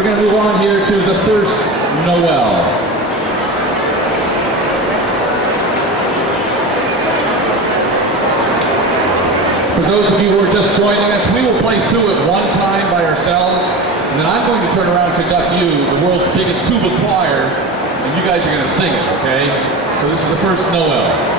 We're going to move on here to the first Noel. For those of you who are just joining us, we will play through it one time by ourselves, and then I'm going to turn around and conduct you, the world's biggest tuba choir, and you guys are going to sing it, okay? So this is the first Noel.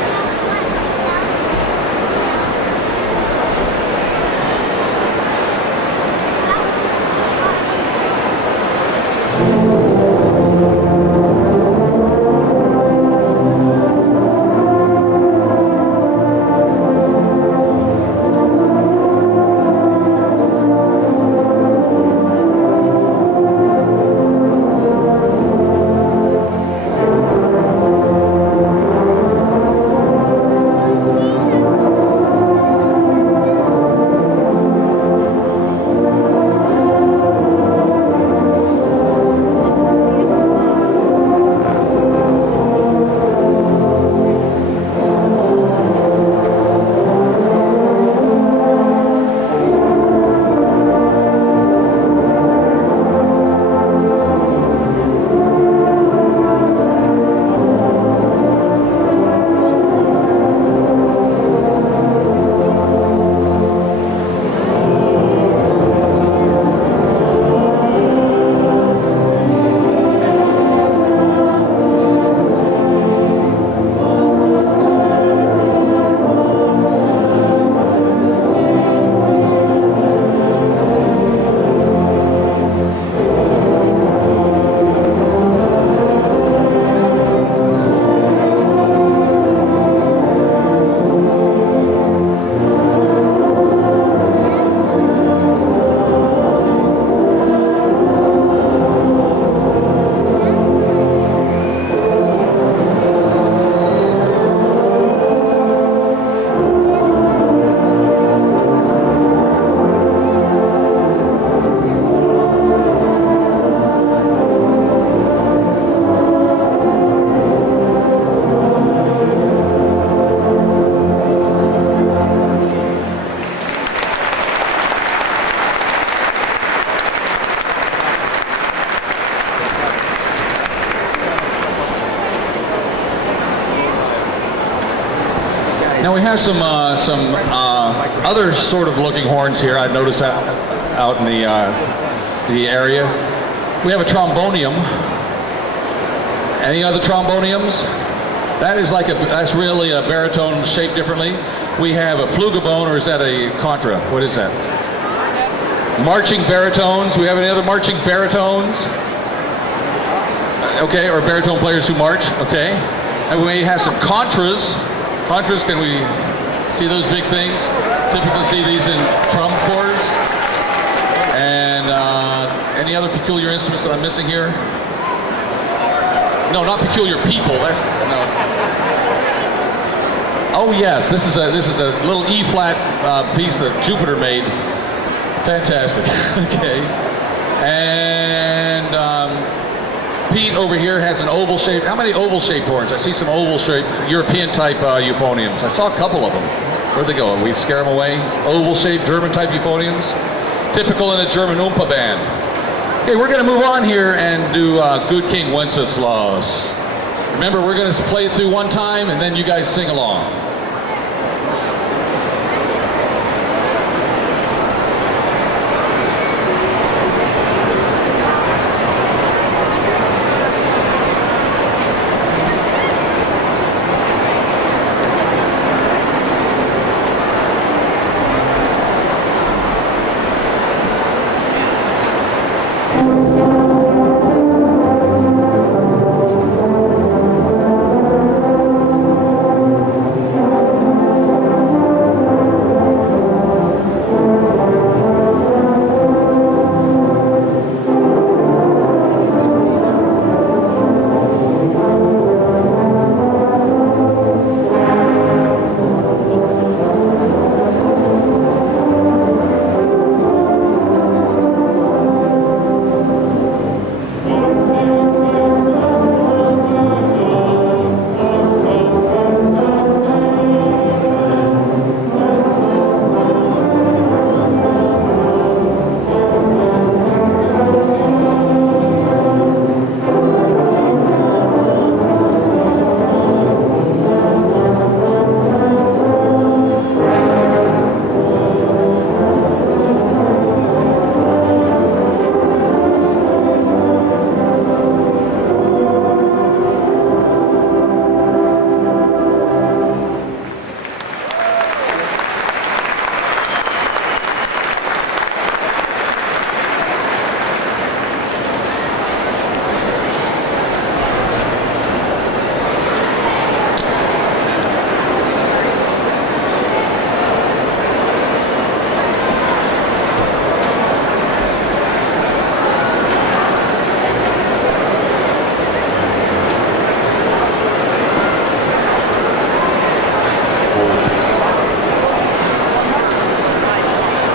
Now we have some other sort of looking horns here. I've noticed out in the area. We have a trombonium. Any other tromboniums? That is that's really a baritone shaped differently. We have a flugabone, or is that a contra? What is that? Marching baritones. We have any other marching baritones? Okay, or baritone players who march. Okay. And we have some contras. Contras, can we see those big things? Typically see these in drum corps. And any other peculiar instruments that I'm missing here? No, not peculiar people. That's no. Oh yes, this is a little E flat piece that Jupiter made. Fantastic. Okay. And Pete over here has an oval shape. How many oval shaped horns? I see some oval shaped European type euphoniums. I saw a couple of them. Where'd they go? We scare them away? Oval shaped German type euphoniums. Typical in a German Oompa band. Okay, we're going to move on here and do Good King Wenceslas. Remember, we're going to play it through one time and then you guys sing along.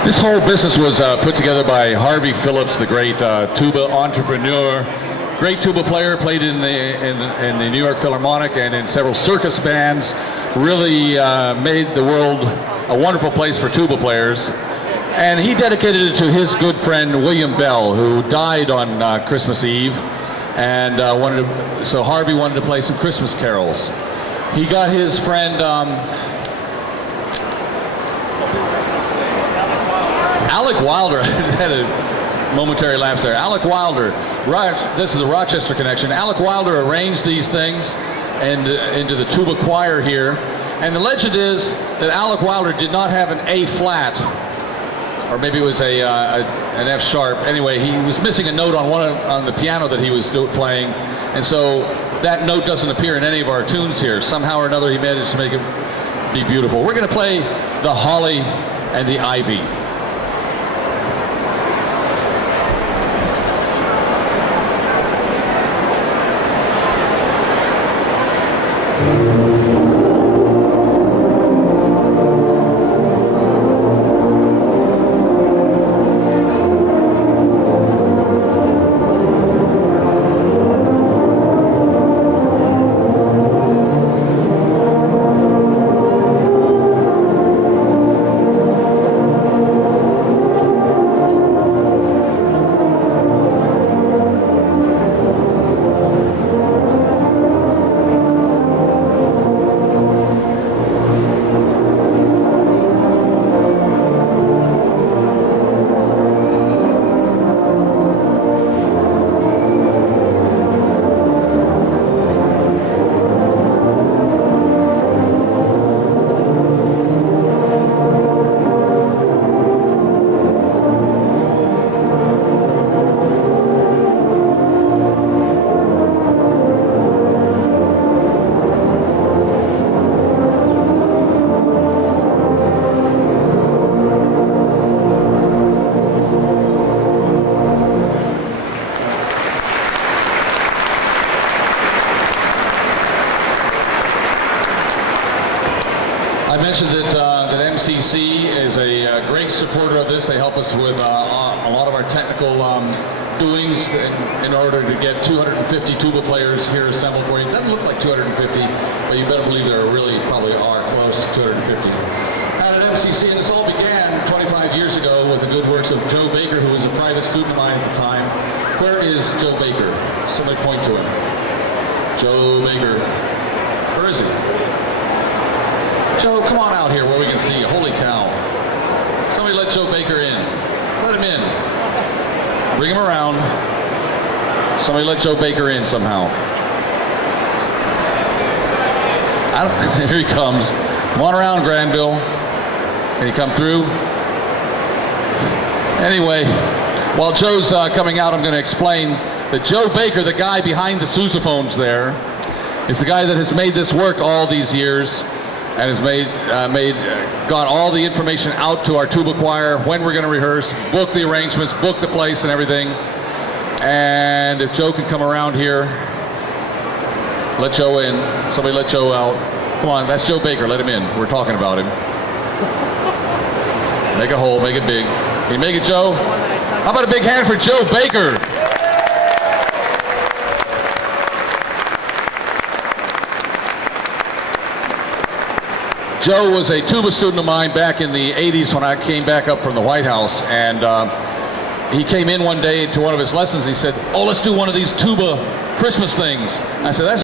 This whole business was put together by Harvey Phillips, the great tuba entrepreneur. Great tuba player, played in the New York Philharmonic and in several circus bands. Really made the world a wonderful place for tuba players. And he dedicated it to his good friend William Bell, who died on Christmas Eve. And so Harvey wanted to play some Christmas carols. He got his friend Alec Wilder. Had a momentary lapse there. Alec Wilder. This is the Rochester connection. Alec Wilder arranged these things and into the tuba choir here. And the legend is that Alec Wilder did not have an A flat, or maybe it was an F sharp. Anyway, he was missing a note on the piano that he was playing, and so that note doesn't appear in any of our tunes here. Somehow or another, he managed to make it be beautiful. We're going to play The Holly and the Ivy. I mentioned that MCC is a great supporter of this. They help us with a lot of our technical doings in order to get 250 tuba players here assembled for you. It doesn't look like 250, but you better believe there really probably are close to 250. Out at MCC, and this all began 25 years ago with the good works of Joe Baker, who was a private student of mine at the time. Where is Joe Baker? Somebody point to him. Joe Baker. Where is he? Joe, come on out here where we can see you. Holy cow. Somebody let Joe Baker in. Let him in. Bring him around. Somebody let Joe Baker in somehow. Here he comes. Come on around, Granville. Can he come through? Anyway, while Joe's coming out, I'm going to explain that Joe Baker, the guy behind the sousaphones there, is the guy that has made this work all these years and has got all the information out to our tuba choir, when we're going to rehearse, book the arrangements, book the place and everything. And if Joe could come around here, let Joe in. Somebody let Joe out. Come on, that's Joe Baker, let him in. We're talking about him. Make a hole, make it big. Can you make it, Joe? How about a big hand for Joe Baker? Joe was a tuba student of mine back in the 80s when I came back up from the White House, and he came in one day to one of his lessons. He said, "Oh, let's do one of these tuba Christmas things." I said, "That's